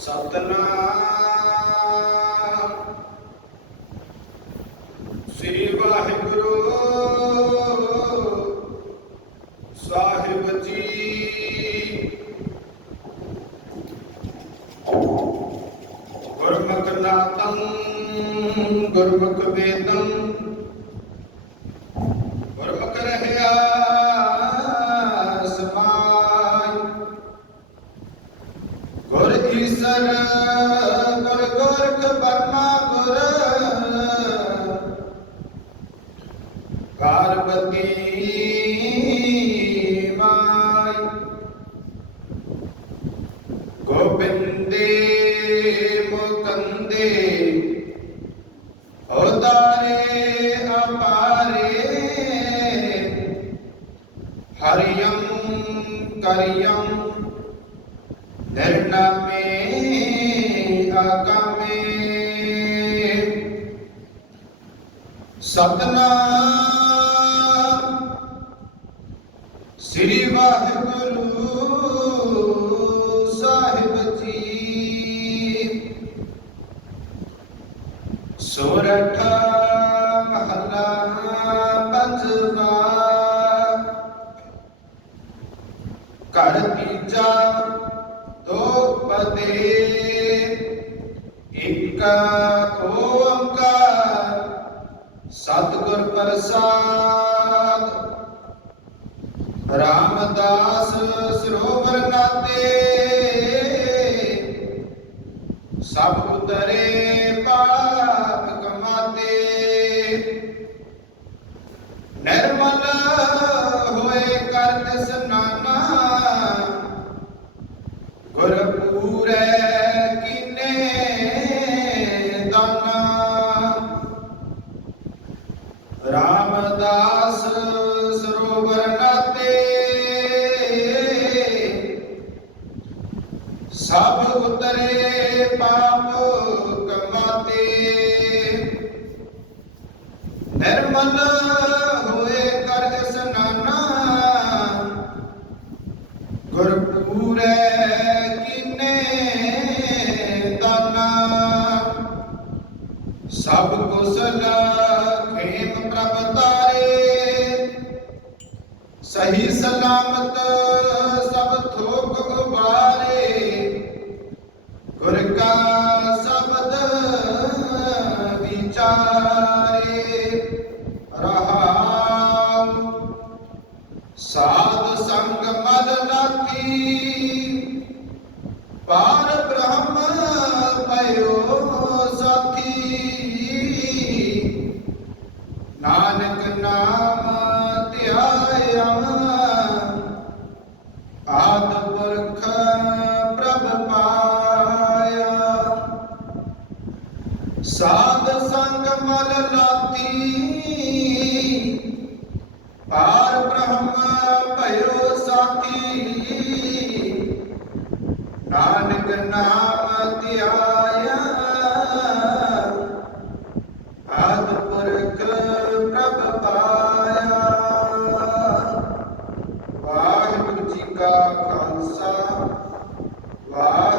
ਸਤਨਾਮ। ਸ੍ਰੀ ਵਾਹਿਗੁਰੂ ਸਾਹਿਬ ਜੀ। ਗੁਰਮੁਖ ਨਾਤੰ ਗੁਰਮੁਖ ਵੇਦੰ ਗੁਰਮੁਖ ਰਹਿਆ ਈਸਰ ਗੁਰ ਗੁਰਖ ਬਰਮਾ ਗੁਰ ਪਾਰਵਤੀ ਮਾਈ ਗੋਬਿੰਦੇ ਮੁਕੰਦੇ ਉਦਾਰੇ ਅਪਾਰੇ ਹਰਿਯੰ ਕਰਿਯੰ ਨਿਰਨਾਮੇ ਆਗਾਮੇ ਸਤਨਾਮ ਸ੍ਰੀ ਵਾਹਿਗੁਰੂ ਸਾਹਿਬ ਜੀ। ਸੋਰਠ ਮਹਲਾ ਪੰਜਵਾ। ਘਰ ਤੀਜਾ ਪਦੇ ਇੱਕ ਓੰਕਾਰ ਸਤਿਗੁਰ ਪ੍ਰਸਾਦ। ਰਾਮਦਾਸ ਸਰੋਵਰ ਨਾਤੇ ਸਭ ਉਤਰੇ ਰਾਮਦਾਸ ਸਰੋਵਰ ਨਾਤੇ। ਸਭ ਉਤਰੇ ਪਾਪ ਕਮਾਤੇ ਨਿਰਮਲ ਹੋਏ ਕਰ ਇਸਨਾਨਾ ਗੁਰ ਪੂਰੇ ਦਾਨਾ। ਸਭ ਕੁਸਲ ਖੇਮ ਪ੍ਰਭ ਤਾਰੇ ਸਹੀ ਸਲਾਮਤ ਸਭ ਥੋਕ ਉਬਾਰੇ ਗੁਰ ਕਾ ਸ਼ਬਦ ਵਿਚਾਰੇ। ਰਹਾਉ। ਸਾਧ ਸੰਗ ਮਦ ਲਾਤੀ ਪਾਰ ਬ੍ਰਹਮ ਪਇਓ ਸਾਥੀ ਨਾਨਕ ਨਾਮ ਧਿਆਇਆ। ਆਦ ਪੁਰਖ ਪ੍ਰਭ ਪਾਇਆ। ਸਾਧ ਸੰਗ ਮਲ ਲਾਤੀ। ਪਾਰ ਬ੍ਰਹਮ ਭਇਓ ਸਾਥੀ। ਨਾਨਕ ਨਾਮ ਕਾ ਖਾਲਸਾ ਵਾਹਿਗੁਰੂ